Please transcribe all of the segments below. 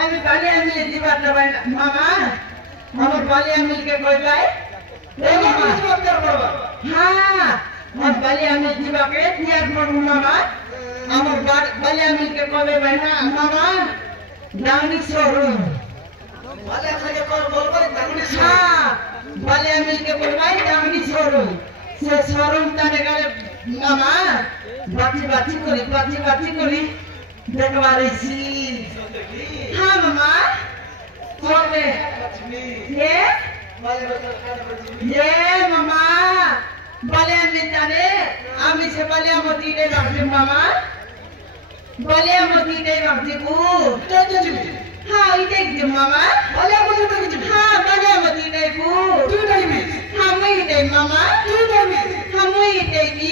আমি বালিয়া মিলে দিবার না ভাই মামা আমার বালিয়া মিলকে কই ভাই এই মামা হ্যাঁ আমার বালিয়া মিল দিবাকে তিয়ার করব মামা আমার বালিয়া মিলকে কবে ভাই না মামা দাউনি শোরুম বালিয়া থেকে কর বলবো দাউনি হ্যাঁ বালিয়া মিলকে কই ভাই দাউনি শোরুম সে শোরুম তানে গেলে মামা বাতি করি দেখবার এসি হ্যাঁ মামা চলে ये मामा बालिया में जाने आमी से बालिया मोती दे बाबजी मामा बालिया मोती दे बाबजी को हाँ इधर दे मामा बालिया मोती दे हाँ बालिया मोती दे को हाँ मुझे दे मामा हाँ मुझे दे भी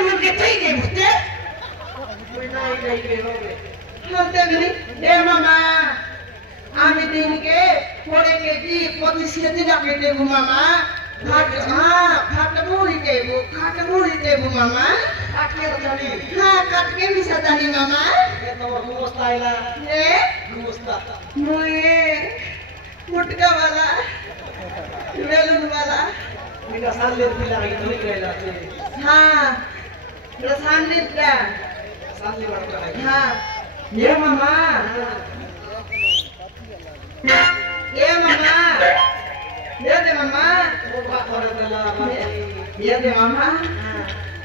मुझे चाहिए मुझे हाँ तेरी दे मामा আমি দিনকে পড়ে কেজি 25 কেজি রাখে দেব মামা খাটমুড়ি দেব মামা কাটকে মিশা জানি মামা ফুটকা वाला বেলুন वाला हाँ रसायनिक का हाँ ये मामा ये मामा ये दे मामा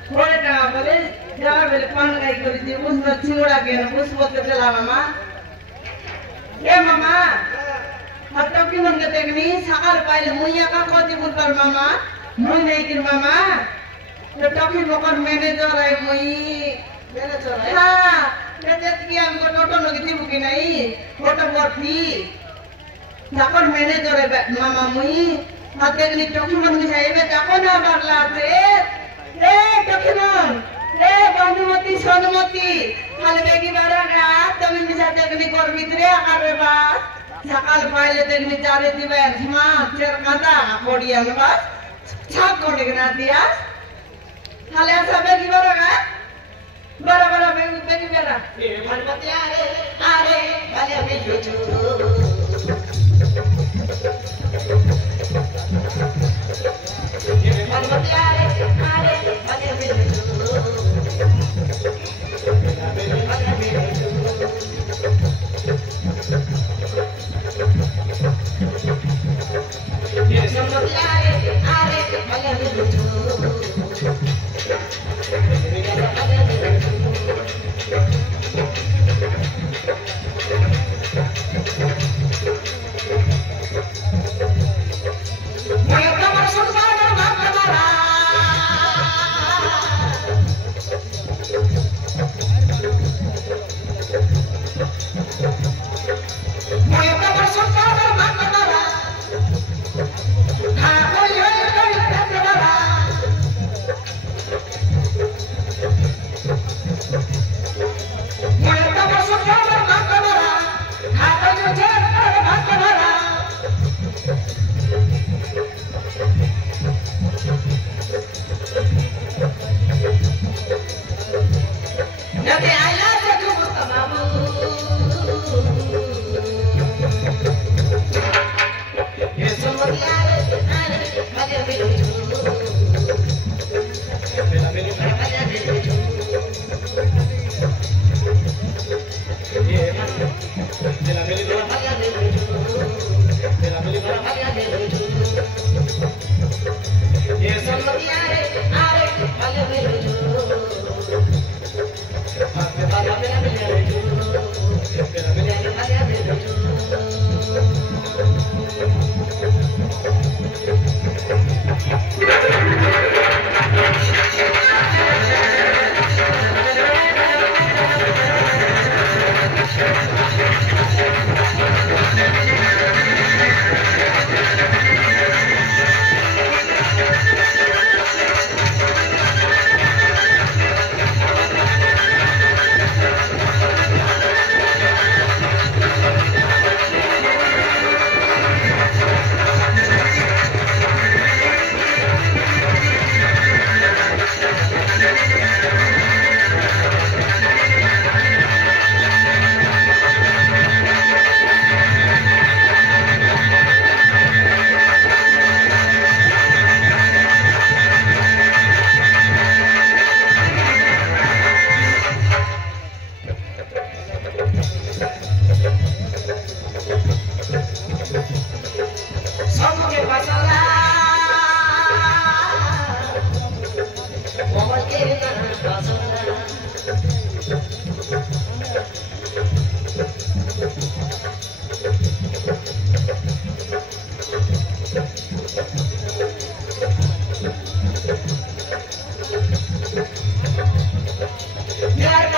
थोड़े टाइम बोले जा बेले पान गाई करी थी उसमें चिंगड़ा के ना उस वक्त चला मामा ये मामा अब तक क्यों मन के देखनी सागर पाइल मुइया का कोती बुल पर मामा मुई नहीं किर मामा तो टॉकी मकर मैनेजर है मुई मैनेजर है हाँ मैनेजर की हमको टोटो लगी थी बुकी नहीं फोटो बहुत थी जाकर मैनेजर है मामा मुई हाथे के डॉक्यूमेंट में चाहिए मैं जाकर ना डरला रे डॉक्यूमेंट रे बंधुमती सोनमती खाली बेगी बारा का तब में जाते के कर भीतरे आकर बात सकाल पहले तक में जा रही थी बैठ मां चेर काटा कोडिया में बस छाप कोडे के ना दिया खाली ऐसा बेगी बारा का बड़ा बेगी बारा ये भनपति अरे भले अभी जो Yes,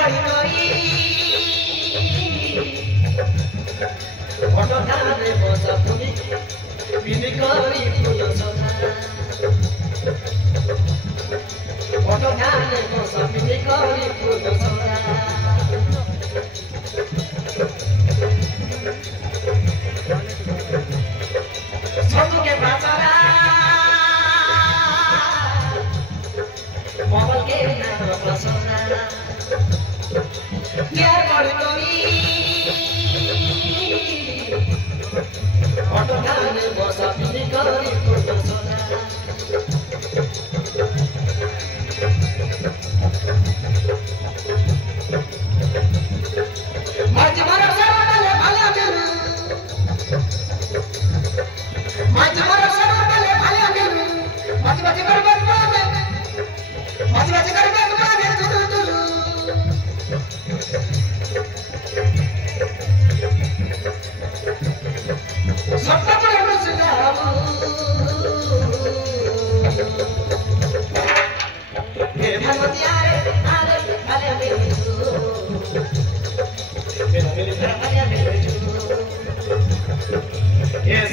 body kori Auto dhane bosa puni Pini kori pulo soda Auto dhane bosa pini kori pulo soda Sotu ke pasara Mobile ke na pasara Pyar body kori Auto dhane bosa pini kori pulo soda Majmara sarvale bhala meru Majmara sarvale bhala meru Majmara karbe mane Majmara karbe mane dulu Sabta pore sudavu He bhagwati are bhala meru Yes,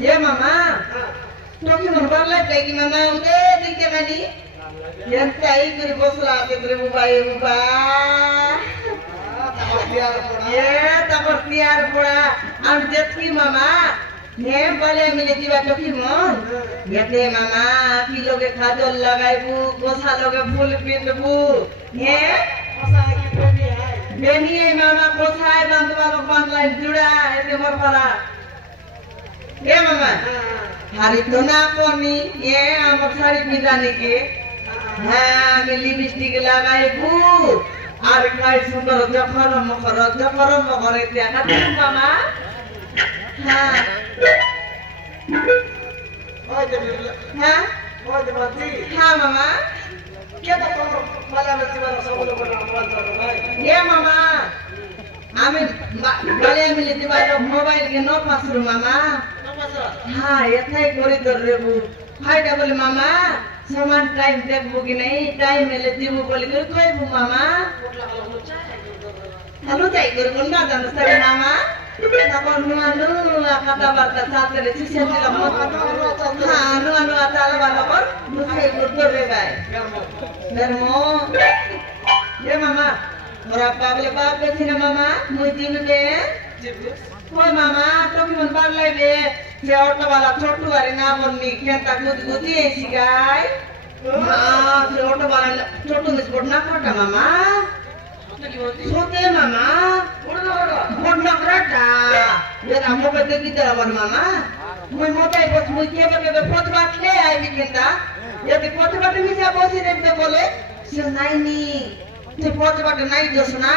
Ya mama, toki normal lagi mama udah dikit mani, yang tai kiri bos lagi kiri buba, ya takut tiar pura, amjet ki mama, ये वाले मिले दिवा टोकी मन यते मामा kilo के खाजल लगाइबू कोसा लगे फूल पिंडबू ये कोसा की बेनी है मामा कोसा है बांधवालो बांधलाई जुड़ा एते मोर परा ये मामा हारी तो ना कोनी ये हमर साड़ी बिदानी के हां में लिपस्टिक लगाइबू আর খাই সুন্দর জখর মখর ইতে খাতে মামা হ্যাঁ ওই যে হ্যাঁ ওই যে বাতি হ্যাঁ মামা কে তো মালা में জীবন সব লোক ভাই এ মামা আমি বলে মিলে দিবাই মোবাইল के नो पासरु मामा नो पासरु हां एथाई करी दर रेबू फाइदा बोले मामा समान टाइम देखबो कि नहीं टाइम मिले दिबो बोले कहबो मामा हेलो चाइ कर कोन दान सरे मामा तब नुआनु कथा वार्ता साथले सिसेला मत हां नुआनु ताला वाला पर मुखे गुरतो रे भाई नरमो ये मामा मोरा पाबले बाप बेसिना मामा मुई दिन दे ओय मामा तो कि मन पार लाई दे से ऑटो वाला छोटू अरे ना बन्नी केता गुदी ऐसी गाय हां से ऑटो वाला छोटू मिस ना कोटा मामा सोते मामा बोडना करटा ये ना मोके देखि तेरा बन मामा मुई मोटाई बस मुई के पोतबाट ले आई बिकेता यदि पोतबाट मिसा बसी रे बोले से नाइनी ते पोतबाट नाइ जसना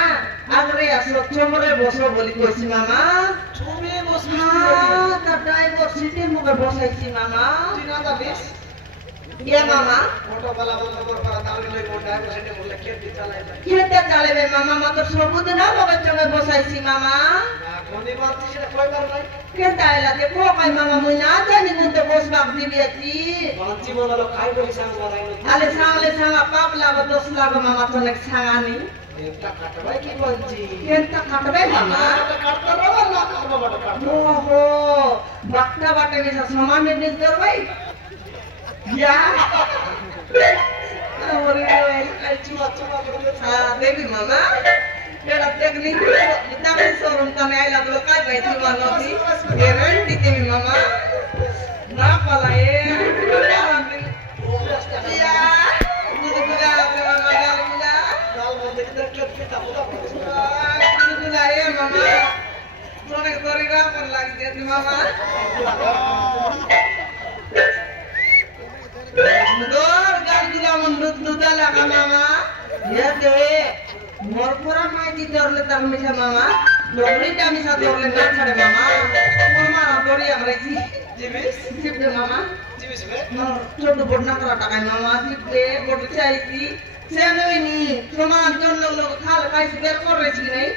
आगरे असो चमरे बसो बोली कइसी मामा चमे बस हां ता ड्राइवर सीटे मोके बसाइसी मामा 3020 ये मामा ऑटो वाला खबर पड़ा ताल में लोग ड्राइवर से बोले खेत भी चलाए खेत चले बे मामा मत सबुद ना बच्चों में बसाइसी मामा कोनी बात थी से कोई बात नहीं खेत आइला ते को काय मामा मुई ना जानी मुन तो बस बाप दिबियाची बांची बोला लो खाई बोली सांग बताई आले सांगा पाप लाग दोस लाग मामा तो ने सांगानी एकटा काटबाई की बांची खेत काटबे मामा काटता रहो ना काटबा बट काटबा ओहो बाक्ता बाटे में सामान में दिल करवाई या और ये चुमा चुमा बोले हां देवी मामा एड़ा टेक्निक इतना भी शोरूम का में आइला तो काय भाई थी मानो थी गारंटी देवी मामा ना पला ये या मुझे मामा गालिया दाल बोलते किधर खेत के ताबुला मुझे ये मामा सोने तरीका पर लग गया मामा Dor gan gila mundut dudala ka mama. Ya de. Mor pura mai di dorle tak misa mama. Dorle ta misa dorle na chade mama. Mama dori yang resi. Jewish Sip de mama. Jewish में Nor chodo bodna kara takai mama. Sip de bod chai si. Seno ini cuma jon log khal kai si ber kor resi nai.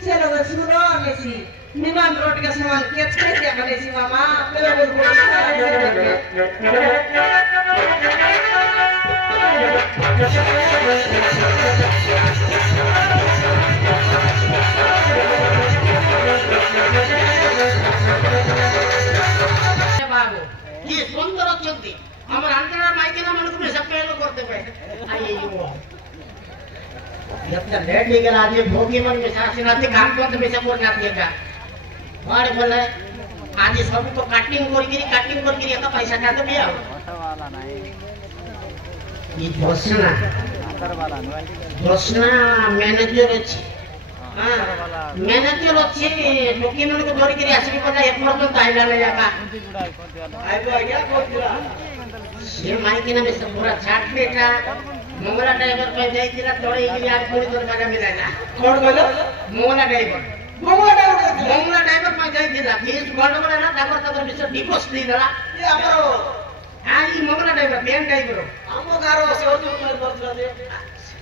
Seno ga suro mesi. Niman roti ka saman kets kai dia ka resi mama. Pero bol bol. बाबू ये सुंदर अछंती हमर अंतरा माइकेना मन को सब पेलो करते पे आइयो जब तक लेट निकल आजे भोगी मन में सासी नाते काम करते में सब बोल नाते का और बोले आज सब तो कटिंग करगिरी एका पैसा का तो बिया वाला नहीं ये दोसना मैनेजर अछि हां मैनेजर अछि लोकी मन को धरि करी आसी पता एक पर्यंत आइला ले जाका आइबो आज्ञा को दिला ये माइकिना में सब पूरा छाट बेटा मंगला ड्राइवर पे जाई दिला तोड़े इली आज पूरी तोर बाजा मिलाला कौन बोलो मंगला ड्राइवर पे जाई दिला फीस गोंड बना ना ताकर विषय डिपोस दी दला ये हमरो हां ई मंगला ड्राइवर बेन ड्राइवर हमो गारो से और तुम बदला दे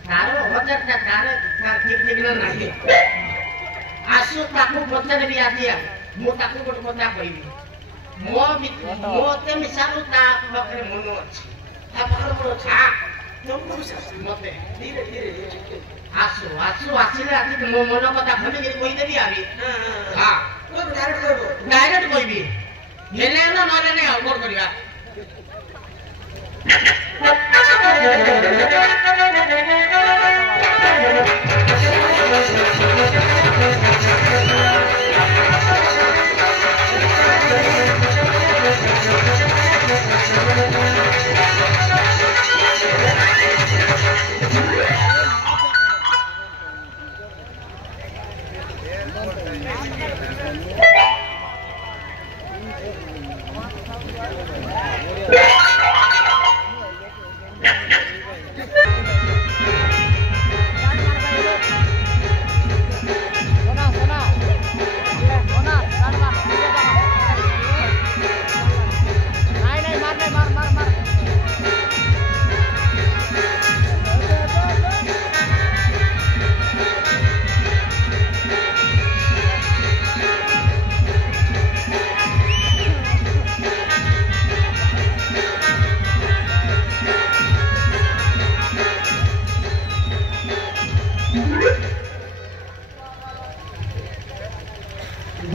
तारो हजार ता तारे ठीक ना नाही आसु ताकू बच्चा भी आदिया मो ताकू गोट बता कहिबी मोते मिसालु ता बकरे मनो अछि आ पकड़ पड़ो छा तुम कुछ मते धीरे धीरे आसु आसिले आति मो मन कथा खली के कोइ देबी आबी हां कोई डायरेक्ट कहबी हेले ना नले नै और करिया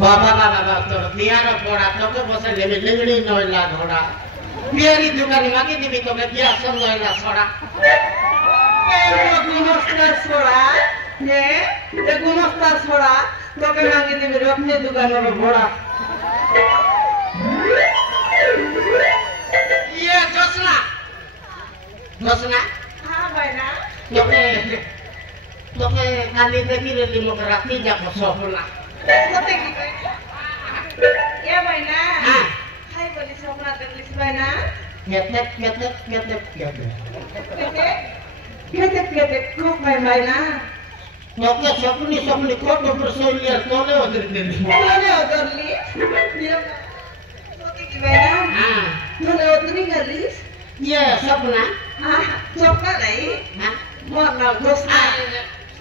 बाबा तोर दियार पड़ा तोके बसे लेबे लेगड़ी नइला घोड़ा पियरी दुकान मागी दिबी तोके दिया सब नइला छोड़ा गुमस्ता छोड़ा ने ते गुमस्ता छोड़ा तोके मांगी दिबी अपने दुकान में घोड़ा ये जोसना हां भाईना तोके खाली देखी रे लिमो राती जा सपना सते की ये भाईना हां हाय बोली सपना देखलिस भाईना केते खूब भाईना तोके सपनी कोट ऊपर सोलिया तोले उधरली सते की भाईना हां तोले उतनी करलिस ये सपना चोका नहीं हाँ मोर दोस्त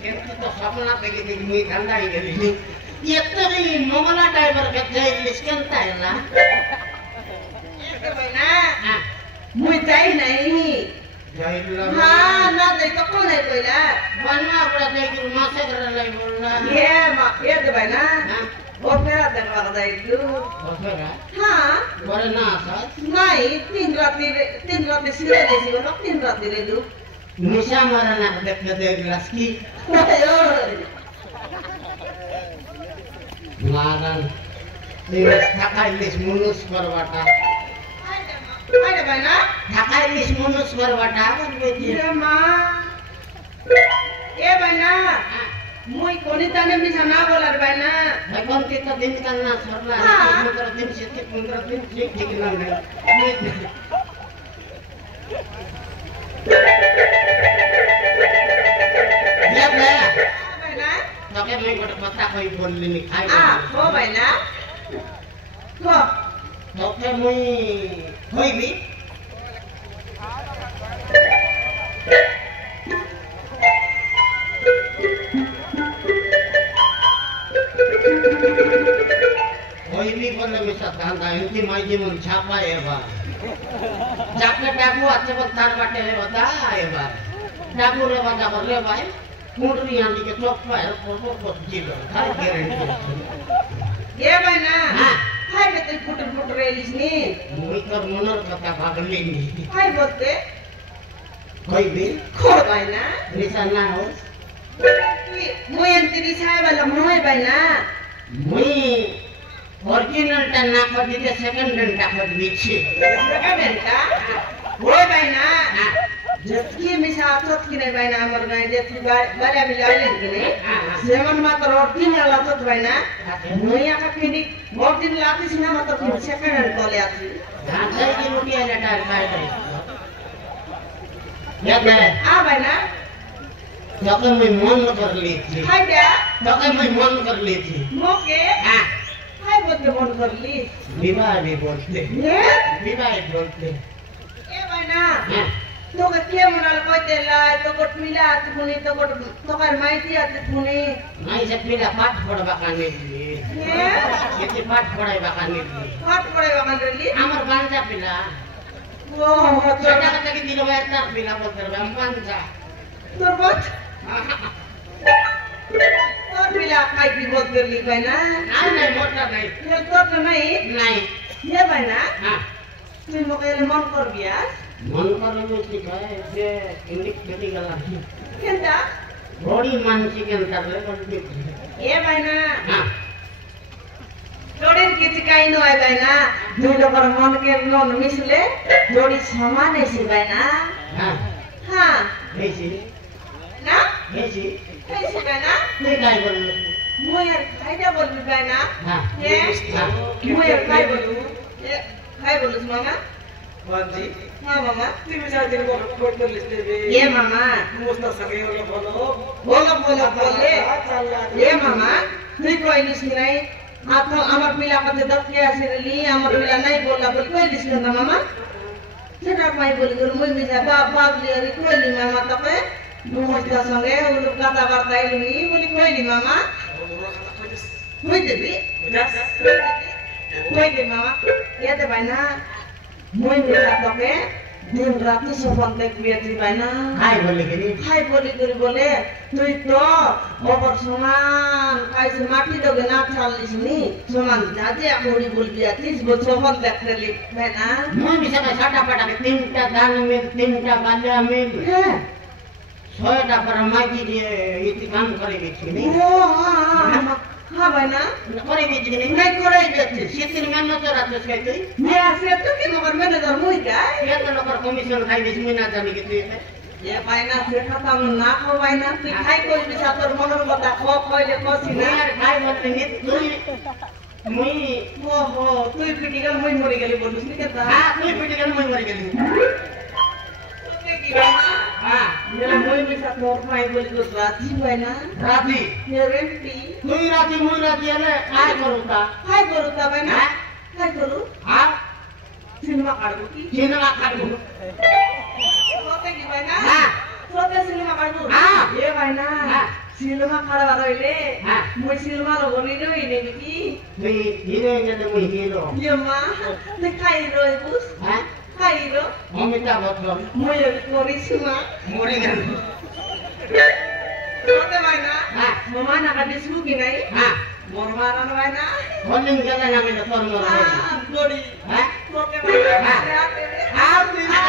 एंती तो सपना देखी देखी मुई धंधा ही गेली ये तरी मोगला ड्राइवर के जाई लिस्कंता है ना बना हाँ मुई जाई नहीं जाई ला हाँ ना दे तो कौन है कोई ना बनवा पड़ा देखी मासे कर लाई बोलना ये तो बना हाँ वो फेरा देखवा का जाई तू ओपेरा हाँ बड़े ना साथ नहीं तीन रात सिरे देसी वो 3 रात रे तू निशा मारना देख दे गिलास की मारन दिवस थाकाइलिस मुनुस करवाटा आइले बना थाकाइलिस मुनुस करवाटा बोलबेजी ये माँ ए बना मुई कोनी ताने मिसा ना बोला रे बना भगवान के तो दिन करना सरला हाँ। 15 दिन से 15 दिन ठीक ना नहीं ये बना बना तो के मैं गोटे कथा कोई बोलली नि खाई हो बना हो तो के मुई होई भी होई भी बोले मिसा धांधा इनकी माई जी मन छापा है बा जाके डाकू अच्छे पर तार बाटे रे बता है बा डाकू रे बता कर रे भाई कुंडली आंटी के चौक पर फोटो को जीलो हर गारंटी ये बना हाँ। हाय बते फुट रेलिस नी मुई तो मनर कथा भागली नी हाय बोलते होई भी खो बना निशान ना हो मुई अंतरी छाय वाला मोय बना मुई ओरिजिनल टा ना खोदी दे सेकंड हैंड टा खोद बिछी लगा बेटा होय बना जतकी मिसा आथत कि नहीं बना हमर गाय जतकी बाले मिलाले कि नहीं सेवन मात्र रोटी में लातत बना मुई आका किनी बहुत दिन लाती सिना मतलब सेकंड हैंड को ले आती धांधे की रोटी है लटा खाए दे याद है आ बना तो मैं मन कर ली थी हाय क्या तो मैं मन कर ली थी मोके हाँ हाय बोलते मन कर ली विवाह भी बोलते ये विवाह बोलते ए बना हाँ तो के मनाल कहते ला तो कोट मिला आती पुनी तो कोट तो कर माइती आती पुनी नहीं से पीला पाठ पढ़वा काने ली ये ये पाठ पढ़ाई काने ली हाथ पड़े बगन रली हमर गांजा पीला वो हो छोटा कता की दिलो बार तक पीला बोलते रे हम गांजा तोर बात तोर मिला खाई की बोल कर ली बना नहीं नहीं मोटा नहीं ये तो नहीं नहीं ये बना हाँ तुम मोके मन कर बिया मन कर लो सिखाए जे इंडिक बेटी गला केंता बड़ी मानसी के अंतर रे बोलते ये बना हाँ जोड़ी किसी का इन है बना दो लोग मन के मन मिसले जोड़ी समान है सी बना हाँ हाँ ऐसी ना ऐसी कैसे बना नहीं काय बोल मुझे खाइजा बोल बना हाँ ये हाँ मुझे खाई बोलू ये खाई बोलू मामा जी हाँ मामा तुम्ही साथी फोटो लिस्टे बे ये मामा मुस्ता सगळे बोलो बोलो बोलो बोले ये मामा तुई कोई लिस्टी नहीं आप तो अमर पिला को दब के ऐसे ली अमर पिला नहीं बोला बोल कोई लिस्टी ना मामा सेटा पाई बोली गुरु मुई मिसा बाप बाप ले री कोई ली मामा तो के मुस्ता संगे वो लोग कथा करता ली बोली कोई ली मामा कोई दे भी कोई दे मामा ये दे भाई ना मुई मिला तो के दिन रात सफल देख बेटी भाई ना काय बोले के नहीं हाय बोली करी बोले तुई तो ओवर समान कैसे माटी दोगे ना चालीस नी समान जाते आकोड़ी बोल दिया 30 बोल सफल देख ले बहना मैं भी सब साटा पाटा के तीनटा दान में तीनटा बाजा में है सोएटा पर माजी जे इति काम करे बेची नहीं ओ हां हां बहना करे बेची नहीं नहीं करे बेटी सितिर में न तो रात से कई मैं से तो कि मगर मैंने तो मुई का ये तो लोग कमीशन खाई बेच में ना जाने के लिए ये बहना से खाता ना खो बहना तू खाई कोई भी सा तोर मनर बता खो खोले कोसी ना यार खाई बोलते नहीं तू मुई ओ हो तू पिटी गल मुई मरी गेली बोलुस नि केता हां तू पिटी के मैं मर गेली हां ये मुई भी सा तोर भाई बोली तो राती बहना राती ये रेंटी तू राती मुई राती ले काय करूता हाय करू ता बहना हाँ? हाय करू हां সিনেমা কাটবো কি সিনেমা কাটবো সত্যি কি ভাই না হ্যাঁ সত্যি সিনেমা কাটবো হ্যাঁ। এ ভাই না হ্যাঁ। সিনেমা কাটবার হইলে হ্যাঁ। মই সিনেমা লগনি রই নেবি কি তুই হিরোইন যদি মুই হিরো ইয়ে মা তুই খাইরো বুঝ হ্যাঁ খাইরো অমিতাভ বচ্চন মই করিস না মরে গেল সত্যি ভাই না হ্যাঁ। মামা না কাটিস কি নাই হ্যাঁ মরবার ভাই না হলিং গেলে নামে তো তোর মরে গেল গড়ি হ্যাঁ সত্যি ভাই না আর তুই না